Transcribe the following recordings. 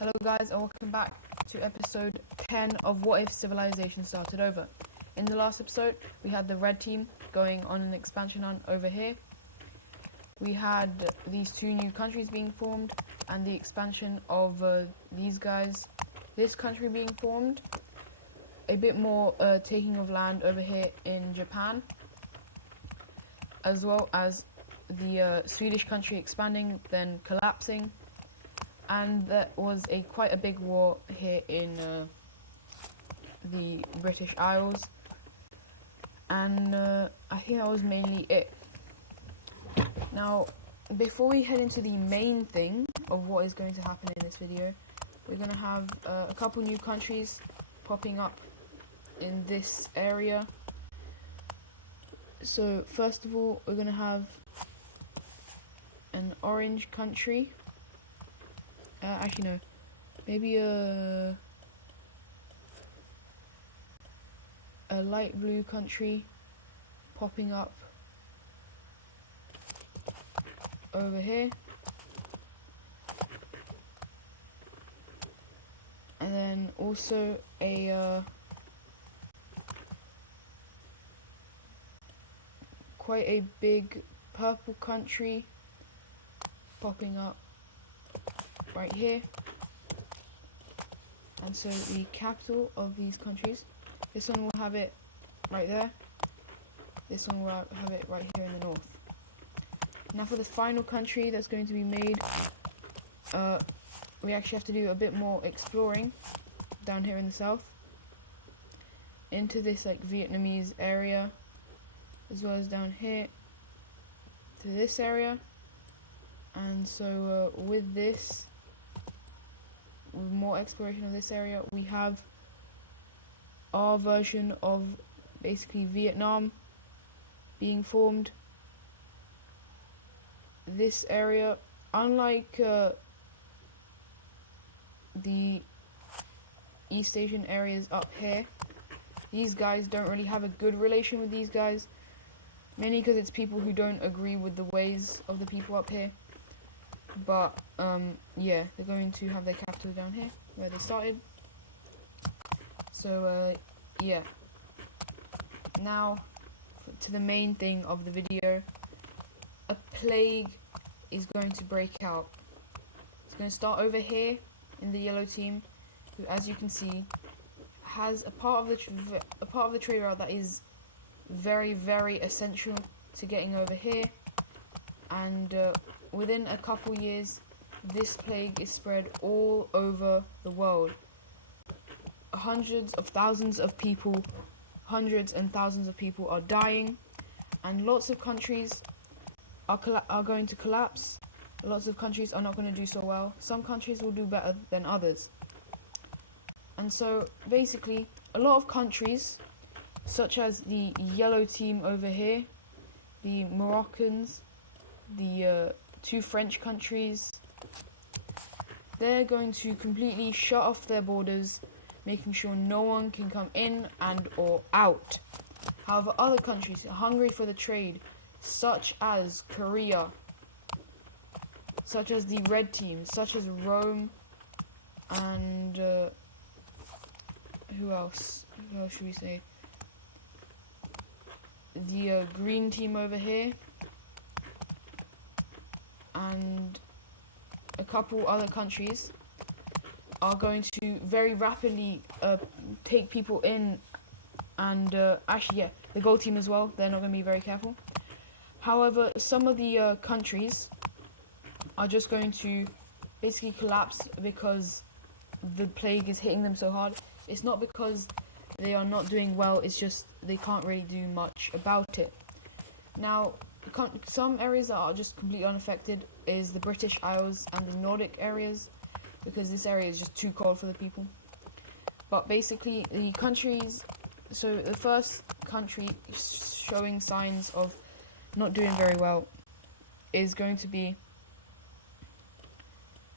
Hello guys and welcome back to episode 10 of What If Civilization Started Over. In the last episode we had the red team going on an expansion hunt over here. We had these two new countries being formed and the expansion of these guys. This country being formed, a bit more taking of land over here in Japan, as well as the Swedish country expanding then collapsing. And there was quite a big war here in the British Isles, and I think that was mainly it. Now, before we head into the main thing of what is going to happen in this video, we're going to have a couple new countries popping up in this area. So first of all, we're going to have an orange country. Actually no, maybe a light blue country popping up over here, and then also a quite a big purple country popping up right here. And so the capital of these countries, this one will have it right there, this one will have it right here in the north. Now for the final country that's going to be made, we actually have to do a bit more exploring down here in the south into this like Vietnamese area, as well as down here to this area. And so with more exploration of this area, we have our version of basically Vietnam being formed. This area, unlike the East Asian areas up here, these guys don't really have a good relation with these guys, mainly because it's people who don't agree with the ways of the people up here. But yeah, they're going to have their capital down here where they started. So yeah, now to the main thing of the video. A plague is going to break out. It's going to start over here in the yellow team, who, as you can see, has a part of the trade route that is very, very essential to getting over here. And within a couple years, this plague is spread all over the world. Hundreds and thousands of people are dying, and lots of countries are going to collapse. Lots of countries are not going to do so well. Some countries will do better than others. And so basically, a lot of countries, such as the yellow team over here, the Moroccans, the two French countries, they're going to completely shut off their borders, making sure no one can come in and or out. However, other countries are hungry for the trade, such as Korea, such as the red team, such as Rome, and who else should we say? The green team over here, and a couple other countries are going to very rapidly take people in, and actually yeah, the gold team as well, they're not going to be very careful. However, some of the countries are just going to basically collapse because the plague is hitting them so hard. It's not because they are not doing well, it's just they can't really do much about it. Now, some areas that are just completely unaffected is the British Isles and the Nordic areas, because this area is just too cold for the people. But basically, the countries, so the first country showing signs of not doing very well is going to be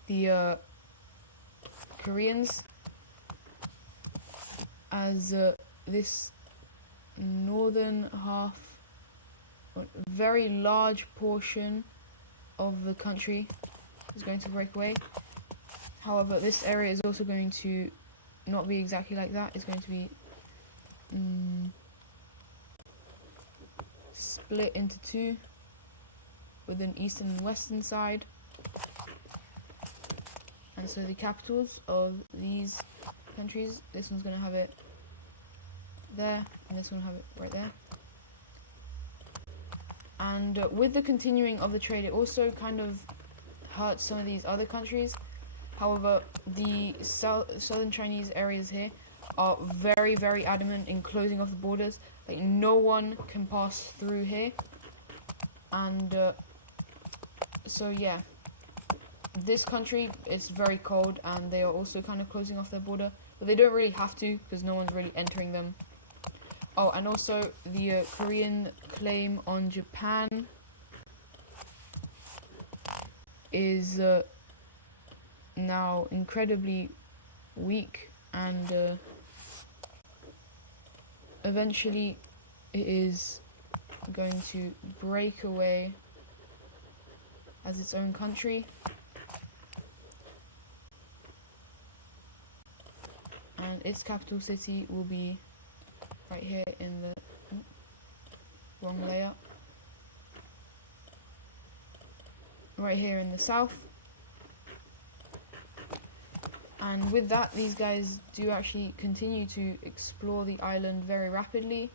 the Koreans, as this northern half, very large portion of the country is going to break away. However, this area is also going to not be exactly like that. It's going to be split into two, with an eastern and western side. And so the capitals of these countries, this one's going to have it there, and this one will have it right there. And with the continuing of the trade, it also kind of hurts some of these other countries. However, the southern Chinese areas here are very, very adamant in closing off the borders. Like, no one can pass through here. And so yeah, this country is very cold, and they are also kind of closing off their border, but they don't really have to because no one's really entering them. Oh, and also the Korean claim on Japan is now incredibly weak, and eventually it is going to break away as its own country. And its capital city will be right here in the wrong layout. Right here in the south. And with that, these guys do actually continue to explore the island very rapidly.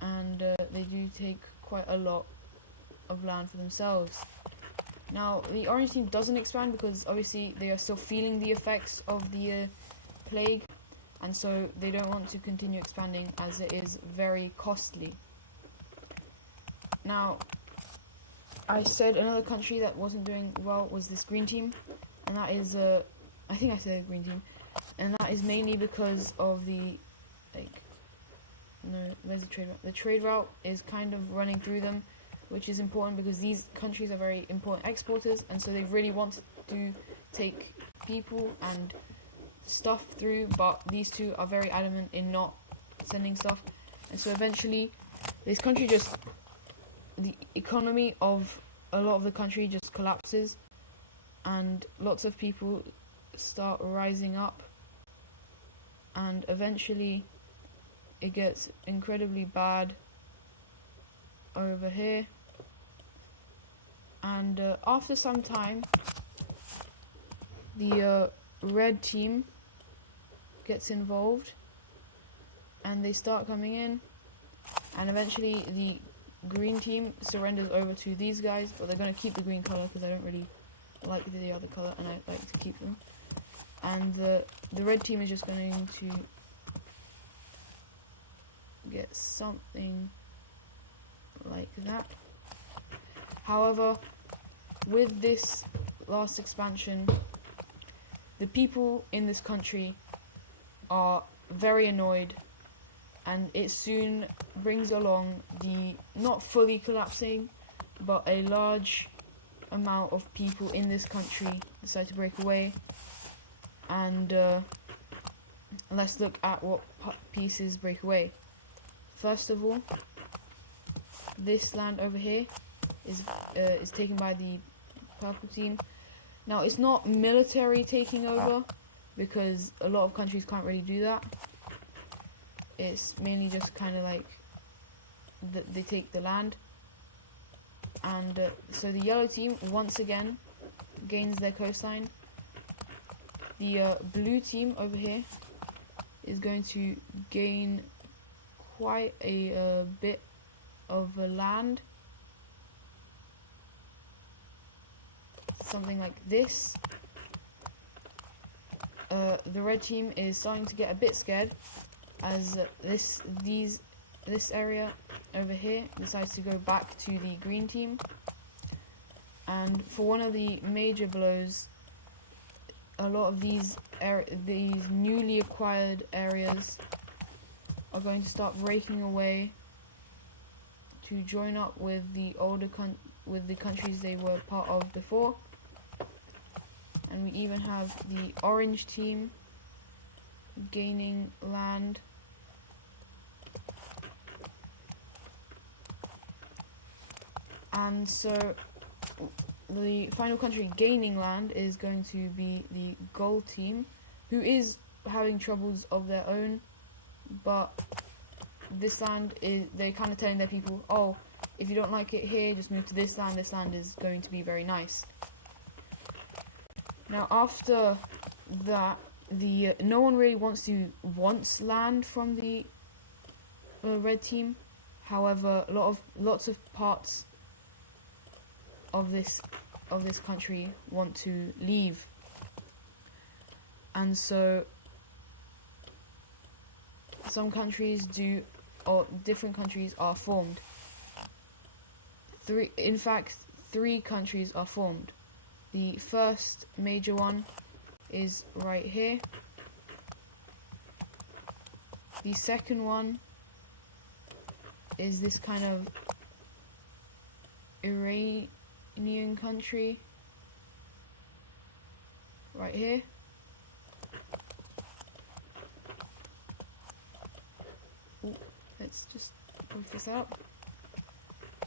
And they do take quite a lot of land for themselves. Now, the orange team doesn't expand because obviously they are still feeling the effects of the plague, and so they don't want to continue expanding as it is very costly. Now, I said another country that wasn't doing well was this green team, and that is, I think I said green team, and that is mainly because of the, no, there's the trade route. The trade route is kind of running through them, which is important because these countries are very important exporters, and so they really want to take people and stuff through, but these two are very adamant in not sending stuff, and so eventually this country the economy of a lot of the country just collapses, and lots of people start rising up, and eventually it gets incredibly bad over here. And after some time, the red team gets involved, and they start coming in, and eventually the green team surrenders over to these guys, but they're going to keep the green color because I don't really like the other color, and I like to keep them. And the red team is just going to get something like that. However, with this last expansion, the people in this country are very annoyed, and it soon brings along the not fully collapsing, but a large amount of people in this country decide to break away. And let's look at what pieces break away. First of all, this land over here is taken by the purple team. Now, it's not military taking over because a lot of countries can't really do that. It's mainly just kind of like they take the land. And so the yellow team once again gains their coastline. The blue team over here is going to gain quite a bit of land, something like this. The red team is starting to get a bit scared as this area over here decides to go back to the green team, and for one of the major blows, a lot of these newly acquired areas are going to start breaking away to join up with the countries they were part of before. And we even have the orange team gaining land. And so the final country gaining land is going to be the gold team, who is having troubles of their own, but this land is, they're kind of telling their people, oh, if you don't like it here, just move to this land is going to be very nice. Now after that, the no one really wants land from the red team. However, lots of parts of this country want to leave, and so some countries do, or different countries are formed. In fact, 3 countries are formed. The first major one is right here. The second one is this kind of Iranian country right here. Ooh, let's just put this up.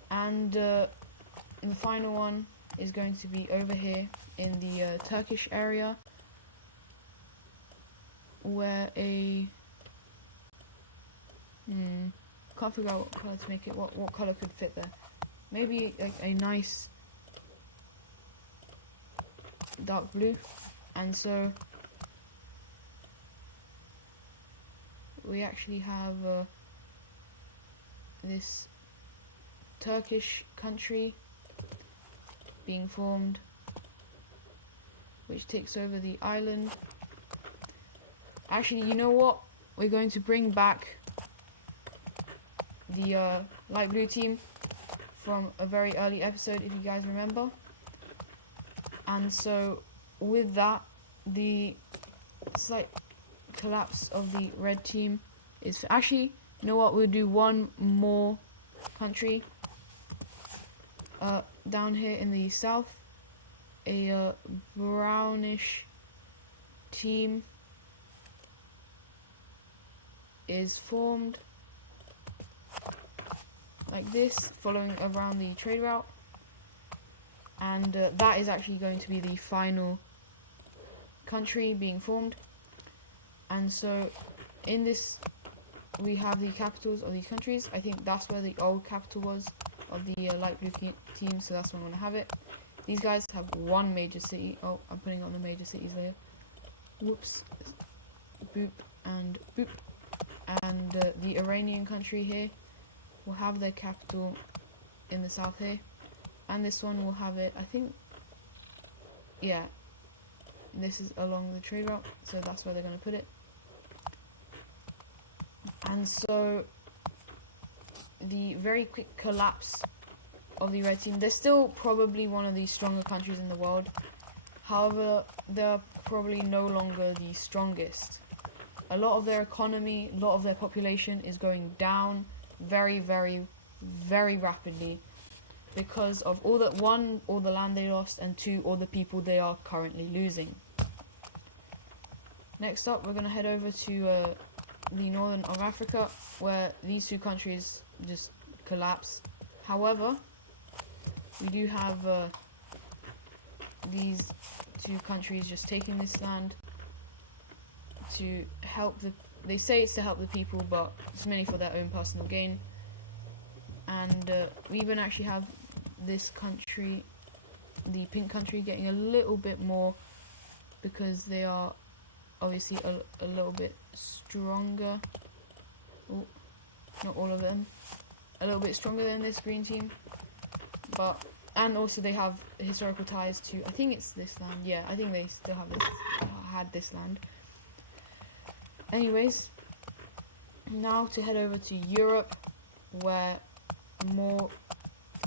And the final one is going to be over here in the Turkish area, where can't figure out what colour to make it. What colour could fit there? Maybe like a nice dark blue. And so we actually have this Turkish country being formed, which takes over the island. Actually, you know what? We're going to bring back the light blue team from a very early episode, if you guys remember. And so with that, the slight collapse of the red team is actually, you know what, we'll do one more country down here in the south. A brownish team is formed like this, following around the trade route, and that is actually going to be the final country being formed. And so in this we have the capitals of these countries. I think that's where the old capital was of the light blue team, so that's where I'm going to have it. These guys have one major city. Oh, I'm putting on the major cities layer. Whoops. Boop and boop. And the Iranian country here will have their capital in the south here, and this one will have it, I think, yeah, this is along the trade route, so that's where they're going to put it. And so the very quick collapse of the red team, they're still probably one of the stronger countries in the world, however they're probably no longer the strongest. A lot of their economy, a lot of their population is going down very, very, very rapidly because of all the land they lost, and 2, all the people they are currently losing. Next up, we're going to head over to the northern of Africa, where these 2 countries just collapse. However, we do have these 2 countries just taking this land to help they say it's to help the people, but it's mainly for their own personal gain. And we even actually have this country, the pink country, getting a little bit more because they are obviously a little bit stronger. Ooh, not all of them. A little bit stronger than this green team, and also they have historical ties to, I think it's this land. Yeah, I think they still have had this land. Anyways, now to head over to Europe, where more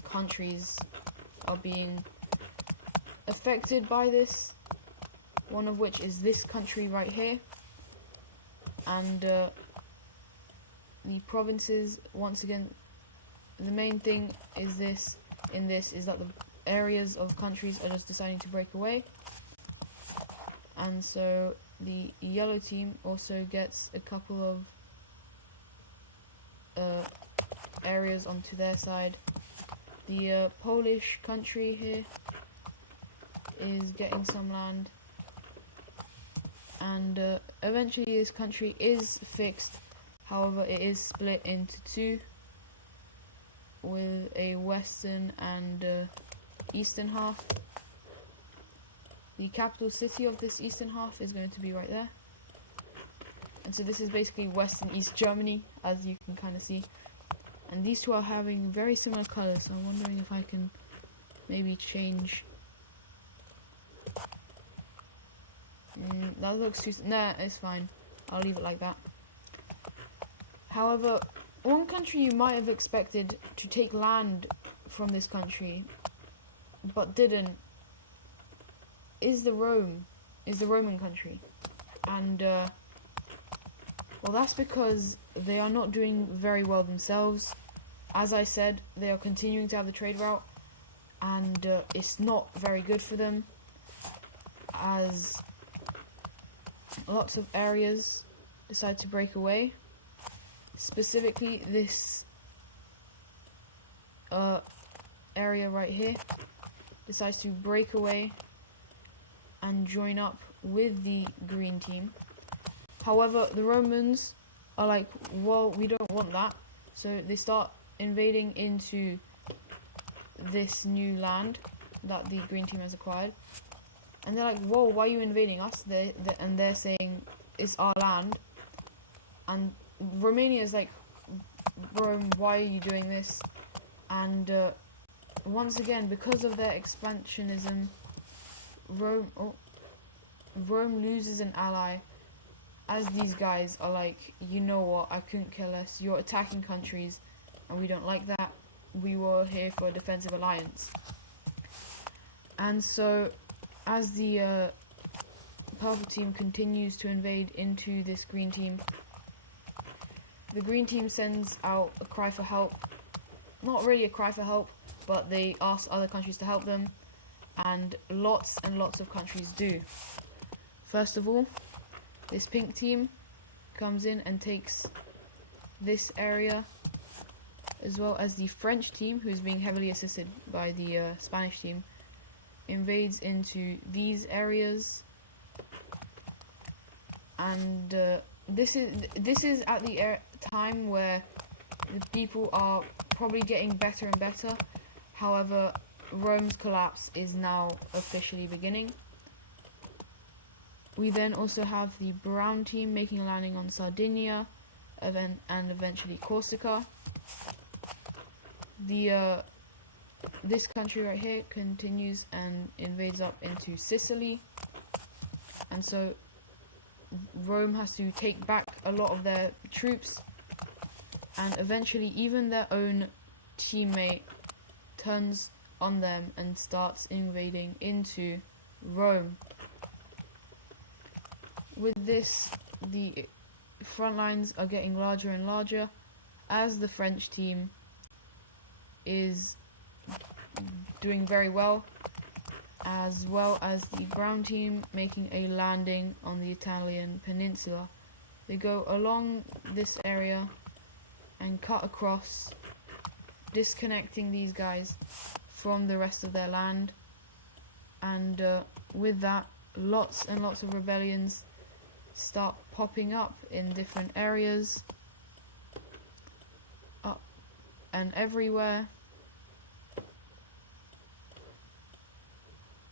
countries are being affected by this, one of which is this country right here. And the provinces, once again, the main thing is that the areas of countries are just deciding to break away. And so the yellow team also gets a couple of areas onto their side. The Polish country here is getting some land, and eventually this country is fixed. However, it is split into two, with a western and eastern half. The capital city of this eastern half is going to be right there. And so this is basically West and East Germany, as you can kind of see. And these two are having very similar colors, so I'm wondering if I can maybe change. That looks too... Nah, it's fine. I'll leave it like that. However, one country you might have expected to take land from this country, but didn't, is the Roman country. And, well, that's because they are not doing very well themselves. As I said, they are continuing to have the trade route, and it's not very good for them, as lots of areas decide to break away. Specifically, this area right here decides to break away and join up with the green team. However, the Romans are like, well, we don't want that. So they start invading into this new land that the green team has acquired. And they're like, whoa, why are you invading us? And they're saying, it's our land. And Romania is like, Rome, why are you doing this? And once again, because of their expansionism, Rome loses an ally, as these guys are like, you know what, I couldn't kill us, you're attacking countries, and we don't like that, we were here for a defensive alliance. And so, as the purple team continues to invade into this green team, the green team sends out a cry for help. Not really a cry for help, but they ask other countries to help them, and lots of countries do. First of all, this pink team comes in and takes this area, as well as the French team, who is being heavily assisted by the Spanish team, invades into these areas. And this is at the time where the people are probably getting better and better. However, Rome's collapse is now officially beginning. We then also have the brown team making a landing on Sardinia and eventually Corsica. This country right here continues and invades up into Sicily, and so Rome has to take back a lot of their troops, and eventually even their own teammate turns on them and starts invading into Rome. With this, the front lines are getting larger and larger as the French team is doing very well as the brown team making a landing on the Italian peninsula. They go along this area and cut across, disconnecting these guys from the rest of their land, and with that, lots and lots of rebellions start popping up in different areas, up and everywhere.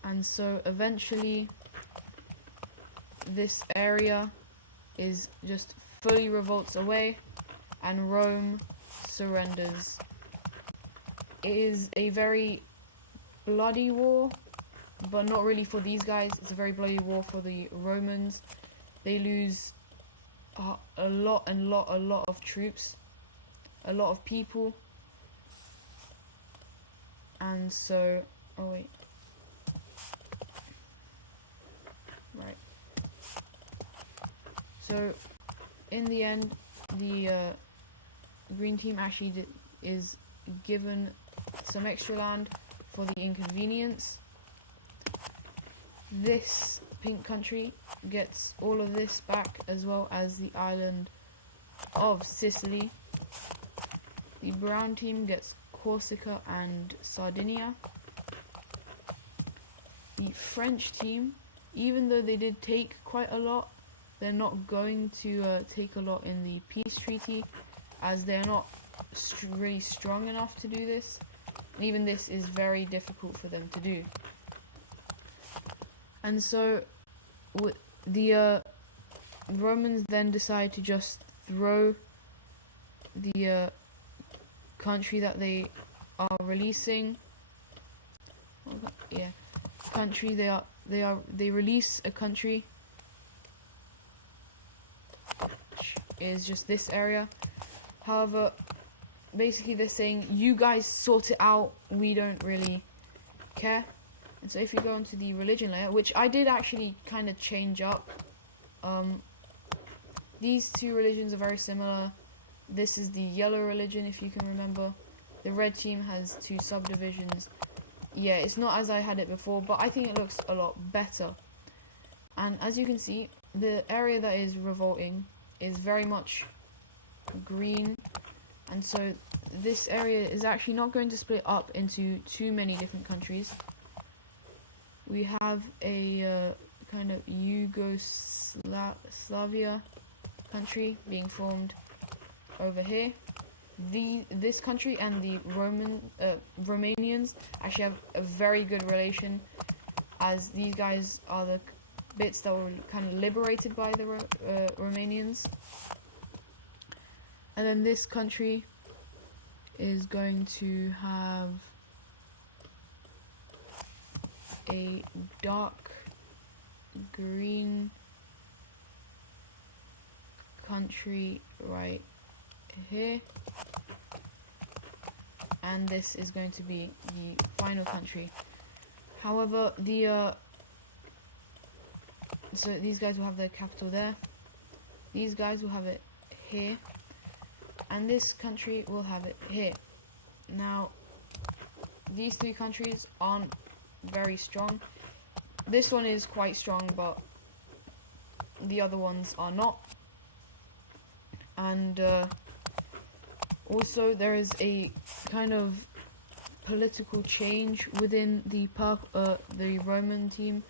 And so eventually this area is just fully revolts away and Rome surrenders. It is a very bloody war, but not really for these guys. It's a very bloody war for the Romans. They lose a lot of troops, a lot of people, and so, oh wait, right. So, in the end, the green team actually is given some extra land for the inconvenience. This pink country gets all of this back, as well as the island of Sicily. The brown team gets Corsica and Sardinia. The French team, even though they did take quite a lot, they're not going to take a lot in the peace treaty, as they're not really strong enough to do this. And even this is very difficult for them to do. And so the Romans then decide to just throw the country that they are releasing. Yeah, country they release a country, which is just this area. However, basically they're saying, you guys sort it out, we don't really care. And so if you go into the religion layer, which I did actually kind of change up, these two religions are very similar. This is the yellow religion, if you can remember. The red team has two subdivisions. Yeah, it's not as I had it before, but I think it looks a lot better. And as you can see, the area that is revolting is very much green. And so this area is actually not going to split up into too many different countries. We have a kind of Yugoslavia country being formed over here. This country and the Romanians actually have a very good relation, as these guys are the bits that were kind of liberated by the Romanians. And then this country is going to have a dark green country right here, and this is going to be the final country. However, so these guys will have their capital there, these guys will have it here, and this country will have it here. Now, these three countries aren't very strong. This one is quite strong, but the other ones are not. And also there is a kind of political change within the Roman team,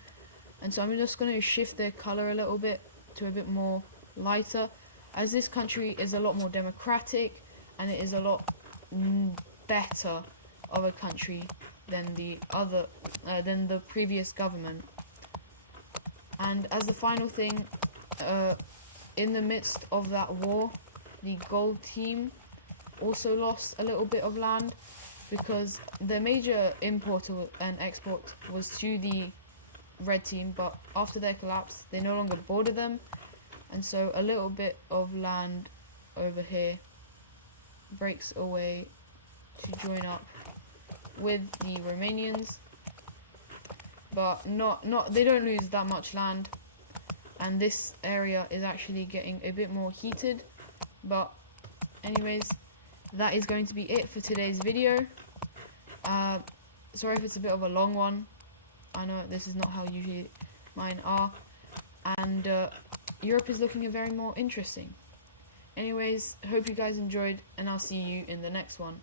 and so I'm just going to shift their color a little bit to a bit more lighter, as this country is a lot more democratic and it is a lot better of a country than the previous government. And as the final thing, in the midst of that war, the gold team also lost a little bit of land, because their major import and export was to the red team, but after their collapse they no longer border them, and so a little bit of land over here breaks away to join up with the Romanians, but they don't lose that much land, and this area is actually getting a bit more heated. But anyways, that is going to be it for today's video. Sorry if it's a bit of a long one, I know this is not how usually mine are, and Europe is looking very more interesting. Anyways, hope you guys enjoyed, and I'll see you in the next one.